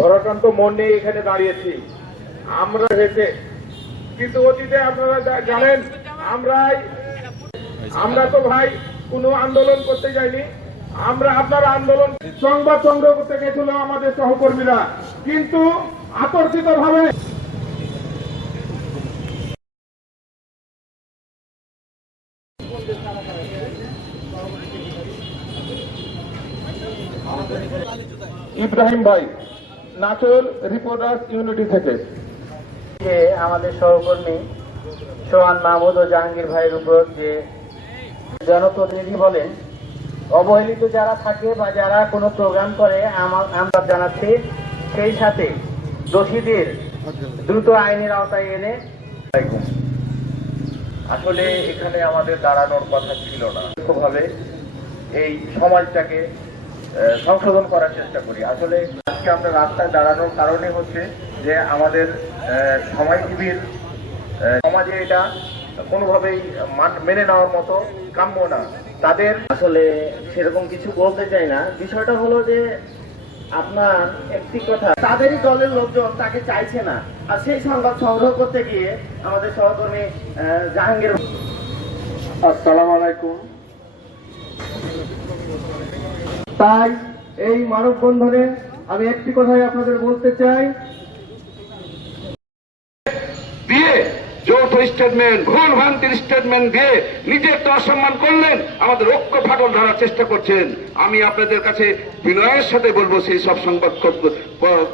ধরাক্রান্ত মন নিয়ে এখানে দাঁড়িয়েছি আমরা হেঁটে, কিন্তু অতীতে আপনারা জানেন আমরা তো ভাই কোনো আন্দোলন করতে যাইনি। আমরা আপনার আন্দোলন সংবাদ সংগ্রহ করতে গেছিল আমাদের সহকর্মীরা, কিন্তু আতর্কিত ভাবে ইব্রাহিম ভাই নাচল রিপোর্টার্স ইউনিটি থেকে আমাদের সহকর্মী সোহান মাহমুদ ও জাহাঙ্গীর ভাইয়ের উপর যে জনপ্রতিনিধি বলেন অবহেলিত যারা থাকে বা যারা কোনো প্রোগ্রাম করে আমরা জানাচ্ছি, সেই সাথে দোষীদের দ্রুত আইনের আওতায় এনে। আসলে এখানে আমাদের দাঁড়ানোর কথা ছিল না, ভাবে এই সমাজটাকে সংশোধন করার চেষ্টা করি। আসলে আজকে আমরা রাস্তায় দাঁড়ানোর কারণে হচ্ছে যে আমাদের সমাজজীবীর সমাজে এটা কোনোভাবেই মেনে নেওয়ার মতো কাম্য না। তাদের আসলে সেরকম কিছু বলতে চাই না, বিষয়টা হলো যে আপনার একটি কথা, তাদেরই দলের লোকজন তাকে চাইছে না, আর সেই সংবাদ সংগ্রহ করতে গিয়ে আমাদের সহকর্মী জাহাঙ্গীর। আসসালামু আলাইকুম। তাই এই মানববন্ধনে আমি একটি কথাই আপনাদের বলতে চাই, দিয়ে যৌথ স্টেটমেন্ট, ভুল ভ্রান্তির স্টেটমেন্ট দিয়ে নিজের তো অসম্মান করলেন, আমাদের ঐক্য ফাটল ধরার চেষ্টা করছেন। আমি আপনাদের কাছে বিনয়ের সাথে বলবো, সেই সব সংবাদ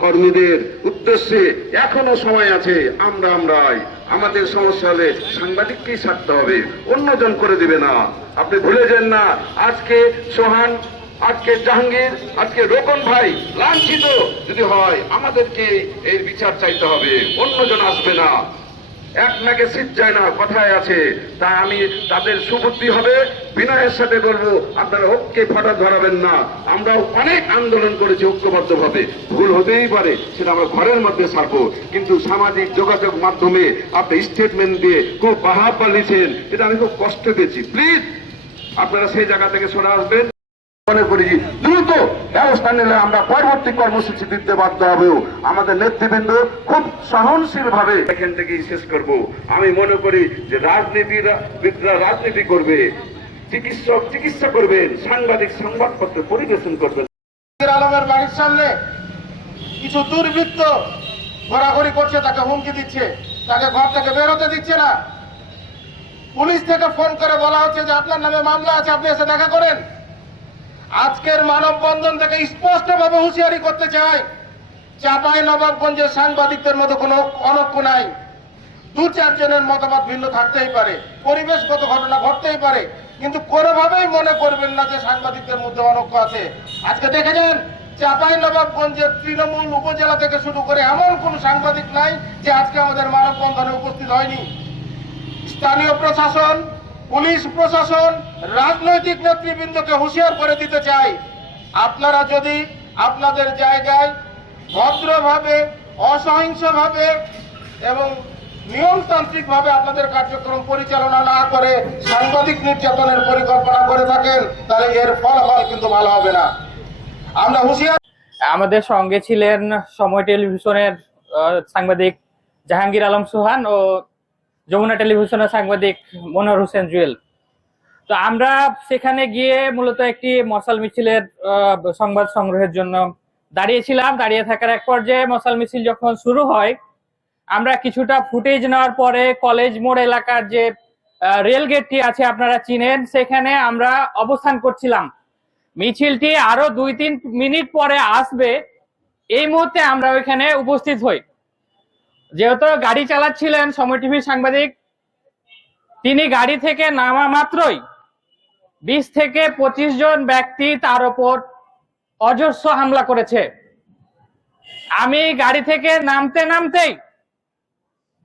কর্মীদের উদ্দেশ্যে এখনো সময় আছে। আমরাই আমাদের সমস্যা হলে সাংবাদিককেই ছাড়তে হবে, অন্যজন করে দিবে না। আপনি ভুলে যান না, আজকে সোহান, আজকে জাহাঙ্গীর, আজকে রোকন ভাই লাঞ্ছিত যদি হয়, আমাদেরকে এর বিচার চাইতে হবে, অন্যজন আসবে না। এক নাকে শীত যায় না, কথায় আছে। তা আমি তাদের সুবুদ্ধি হবে, বিনয়ের সাথে বলবো, আপনারা ঐক্যে ফাটা ধরাবেন না। আমরাও অনেক আন্দোলন করেছি ঐক্যবদ্ধভাবে, ভুল হতেই পারে, সেটা আমরা ঘরের মধ্যে ছাড়বো, কিন্তু সামাজিক যোগাযোগ মাধ্যমে আপনি স্টেটমেন্ট দিয়ে খুব বাহাবা লিখেন, এটা আমি খুব কষ্ট পেয়েছি। প্লিজ আপনারা সেই জায়গা থেকে সরে আসবেন। মনে করি দ্রুত ব্যবস্থা নিলে আমরা পরবর্তী কর্মসূচি দিতে বাধ্য হবেও। আমাদের নেতৃবৃন্দ খুব সহনশীল ভাবে এখান থেকেই শেষ করব। আমি মনে করি যে রাজনীতিবিদরা রাজনীতি করবে, চিকিৎসক চিকিৎসা করবেন, সাংবাদিক সংবাদপত্র পরিবেশন করবেন। আলমের বাড়ির সামনে কিছু দুর্বৃত্ত ঘোরাঘুরি করছে, তাকে হুমকি দিচ্ছে, তাকে ঘর থেকে বেরোতে দিচ্ছে না। পুলিশ থেকে ফোন করে বলা হচ্ছে যে আপনার নামে মামলা আছে, আপনি এসে দেখা করেন। আজকের মানববন্ধন থেকে স্পষ্টভাবে হুঁশিয়ারি করতে চাই, চাঁপাইনবাবগঞ্জের সাংবাদিকদের মধ্যে কোনো অনৈক্য নাই। দু চারজনের মতামত ভিন্ন থাকতেই পারে, পরিবেশগত ঘটনা ঘটতেই পারে, কিন্তু কোনোভাবেই মনে করবেন না যে সাংবাদিকদের মধ্যে অনৈক্য আছে। আজকে দেখে যান, চাঁপাইনবাবগঞ্জের তৃণমূল উপজেলা থেকে শুরু করে এমন কোন সাংবাদিক নাই যে আজকে আমাদের মানববন্ধনে উপস্থিত হয়নি। স্থানীয় প্রশাসন, পুলিশ প্রশাসন, রাজনৈতিক নেতৃবৃন্দকে হুঁশিয়ার করে দিতে চাই, আপনারা যদি আপনাদের জায়গায় ভদ্রভাবে, অসহিংসভাবে এবং নিয়মতান্ত্রিক ভাবে আপনাদের কার্যক্রম পরিচালনা না করে সাংবাদিক নির্যাতনের পরিকল্পনা করে থাকেন, তাহলে এর ফলাফল কিন্তু ভালো হবে না। আমরা হুঁশিয়ার। আমাদের সঙ্গে ছিলেন সময় টেলিভিশনের সাংবাদিক জাহাঙ্গীর আলম সোহান ও যমুনা টেলিভিশনের সাংবাদিক মনোয়ার হোসেন জুয়েল। তো আমরা সেখানে গিয়ে মূলত একটি মশাল মিছিলের সংবাদ সংগ্রহের জন্য দাঁড়িয়েছিলাম। দাঁড়িয়ে থাকার এক পর্যায়ে মশাল মিছিল যখন শুরু হয়, আমরা কিছুটা ফুটেজ নেওয়ার পরে কলেজ মোড় এলাকার যে রেল গেটটি আছে আপনারা চিনেন, সেখানে আমরা অবস্থান করছিলাম। মিছিলটি আরো 2-3 মিনিট পরে আসবে, এই মুহূর্তে আমরা ওইখানে উপস্থিত হই। যেহেতু গাড়ি চালাচ্ছিলেন সময় টিভির সাংবাদিক, তিনি গাড়ি থেকে নামা মাত্রই 20 থেকে 25 জন ব্যক্তি তার উপর অজস্র হামলা করেছে। আমি গাড়ি থেকে নামতেই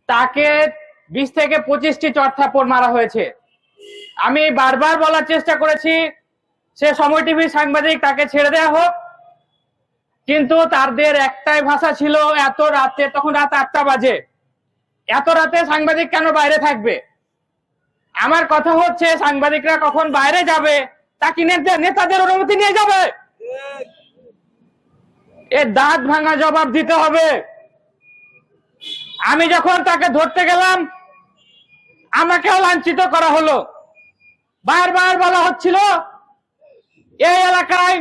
তাকে 20 থেকে 25টি চড়-থাপ্পড় মারা হয়েছে। আমি বারবার বলার চেষ্টা করেছি সে সময় টিভির সাংবাদিক, তাকে ছেড়ে দেওয়া হোক, কিন্তু তাদের একটাই ভাষা ছিল, এত রাতে, তখন রাত 8টা বাজে, এত রাতে সাংবাদিক কেন বাইরে থাকবে। আমার কথা হচ্ছে, সাংবাদিকরা কখন বাইরে যাবে তা কি নেতাদের অনুমতি নিয়ে যাবে? এর দাঁত ভাঙা জবাব দিতে হবে। আমি যখন তাকে ধরতে গেলাম আমাকেও লাঞ্ছিত করা হলো। বারবার বলা হচ্ছিল এই এলাকায়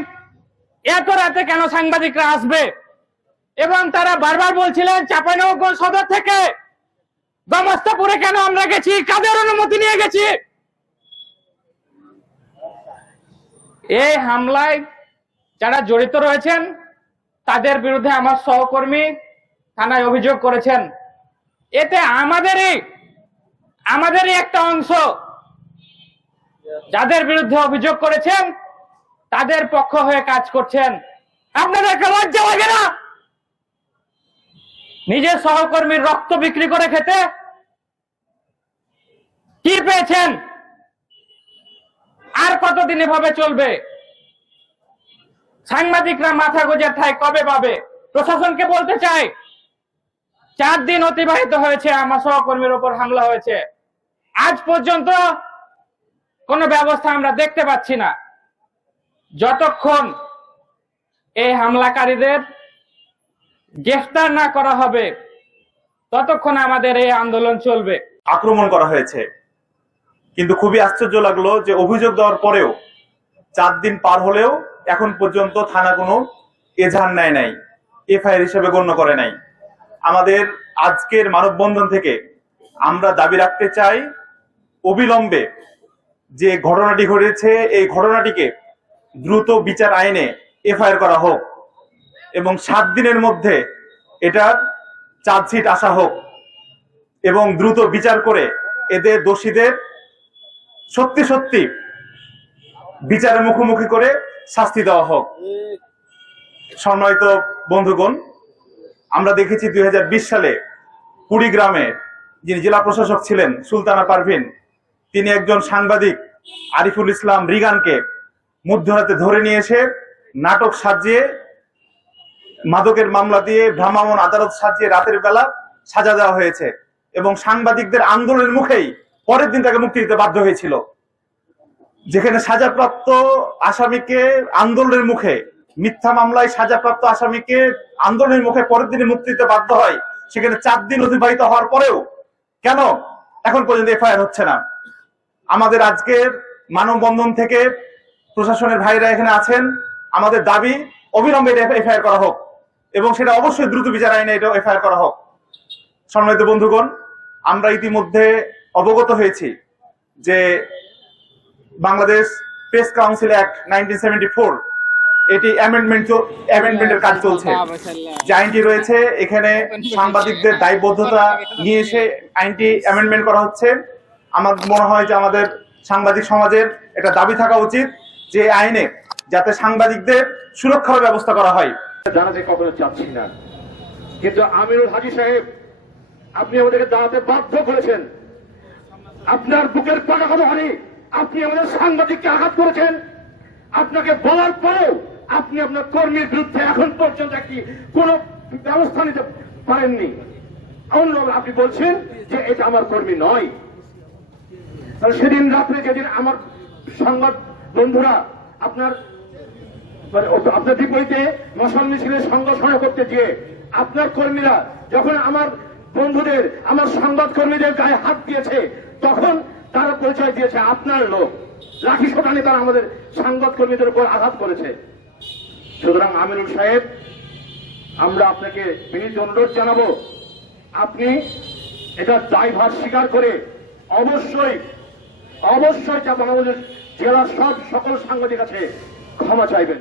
এত রাতে কেন সাংবাদিকরা আসবে, এবং তারা বারবার বলছিলেন চাঁপাইনবাবগঞ্জ সদর থেকে গমস্তাপুরে কেন আমরা গেছি, কাদের অনুমতি নিয়ে গেছি। এই হামলায় যারা জড়িত রয়েছেন তাদের বিরুদ্ধে আমার সহকর্মী থানায় অভিযোগ করেছেন। এতে আমাদেরই একটা অংশ যাদের বিরুদ্ধে অভিযোগ করেছেন তাদের পক্ষ হয়ে কাজ করছেন। আপনাদেরকে লজ্জা লাগে না নিজের সহকর্মীর রক্ত বিক্রি করে খেতে? কি পেয়েছেন? আর কতদিন এভাবে চলবে? সাংবাদিকরা মাথা গোঁজার ঠাঁই কবে পাবে? প্রশাসনকে বলতে চাই 4 দিন অতিবাহিত হয়েছে আমার সহকর্মীর উপর হামলা হয়েছে, আজ পর্যন্ত কোনো ব্যবস্থা আমরা দেখতে পাচ্ছি না। যতক্ষণ এই হামলাকারীদের গ্রেফতার না করা হবে ততক্ষণ আমাদের এই আন্দোলন চলবে। আক্রমণ করা হয়েছে, কিন্তু খুবই আশ্চর্য লাগলো যে অভিযোগ দেওয়ার পরেও 4 দিন পার হলেও এখন পর্যন্ত থানা কোনো এজাহার নেয় নাই, এফআইআর হিসেবে গণ্য করে নাই। আমাদের আজকের মানববন্ধন থেকে আমরা দাবি রাখতে চাই অবিলম্বে যে ঘটনাটি ঘটেছে এই ঘটনাটিকে দ্রুত বিচার আইনে এফআইআর করা হোক এবং 7 দিনের মধ্যে এটার চার্জশিট আসা হোক এবং দ্রুত বিচার করে এদের দোষীদের সত্যি সত্যি বিচারের মুখোমুখি করে শাস্তি দেওয়া হোক। সম্মানিত বন্ধুগণ, আমরা দেখেছি 2020 সালে কুড়িগ্রামে যিনি জেলা প্রশাসক ছিলেন সুলতানা পারভিন, তিনি একজন সাংবাদিক আরিফুল ইসলাম রিগানকে মধ্যরাতে ধরে নিয়ে এসে নাটক সাজিয়ে মাদকের মামলা দিয়ে ভ্রাম্যমাণ আদালত সাজিয়ে রাতের বেলা সাজা দেওয়া হয়েছে এবং সাংবাদিকদের আন্দোলনের মুখেই পরের দিন তাকে মুক্তি দিতে বাধ্য হয়েছিল। যেখানে সাজাপ্রাপ্ত আসামিকে আন্দোলনের মুখে, মিথ্যা মামলায় সাজাপ্রাপ্ত আসামিকে আন্দোলনের মুখে পরের দিনে মুক্তি দিতে বাধ্য হয়, সেখানে 4 দিন অতিবাহিত হওয়ার পরেও কেন এখন পর্যন্ত এফআইআর হচ্ছে না? আমাদের আজকের মানববন্ধন থেকে প্রশাসনের ভাইরা এখানে আছেন, আমাদের দাবি অবিলম্বে এফআইআর করা হোক এবং সেটা অবশ্যই দ্রুত বিচার আইনে এটা এফআইআর করা হোক। সম্মানিত বন্ধুগণ, আমরা ইতিমধ্যে অবগত হয়েছি যে বাংলাদেশ প্রেস কাউন্সিল অ্যাক্ট 1974 এটি অ্যামেন্ডমেন্টের কাজ চলছে। যে আইনটি রয়েছে এখানে সাংবাদিকদের দায়বদ্ধতা নিয়ে এসে আইনটি অ্যামেন্ডমেন্ট করা হচ্ছে। আমার মনে হয় যে আমাদের সাংবাদিক সমাজের এটা দাবি থাকা উচিত যে আইনে যাতে সাংবাদিকদের সুরক্ষার ব্যবস্থা করা হয়। জানাতে কখনো চাচ্ছি না, কিন্তু আমিরুল হাজী সাহেব, আপনি আমাদেরকে দাঁড়াতে বাধ্য করেছেন। আপনার বুকের পাকা কথা হয়নি, আপনি আমাদের সাংবাদিককে আঘাত করেছেন। আপনাকে বলার পরেও আপনি আপনার কর্মীর বিরুদ্ধে এখন পর্যন্ত একটি কোনো ব্যবস্থা নিতে পারেননি। আপনি বলছেন যে এটা আমার কর্মী নয়। সেদিন রাত্রে যেদিন আমার সংবাদ বন্ধুরা আপনার বিপরীতে মশাল মিছিলের সংগঠন করতে গিয়ে আপনার কর্মীরা যখন আমার বন্ধুদের, আমার সংবাদ কর্মীদের গায়ে হাত দিয়েছে, তখন তারা পরিচয় দিয়েছে আপনার লোক। লাঠি সোটা নিয়ে তারা আমাদের সংবাদ কর্মীদের উপর আঘাত করেছে। সুতরাং আমিরুল সাহেব, আমরা আপনাকে বিনীত অনুরোধ জানাবো, আপনি এটা দায়ভার স্বীকার করে অবশ্যই যা বাংলাদেশ জেলার সকল সাংবাদিক আছে ক্ষমা চাইবেন।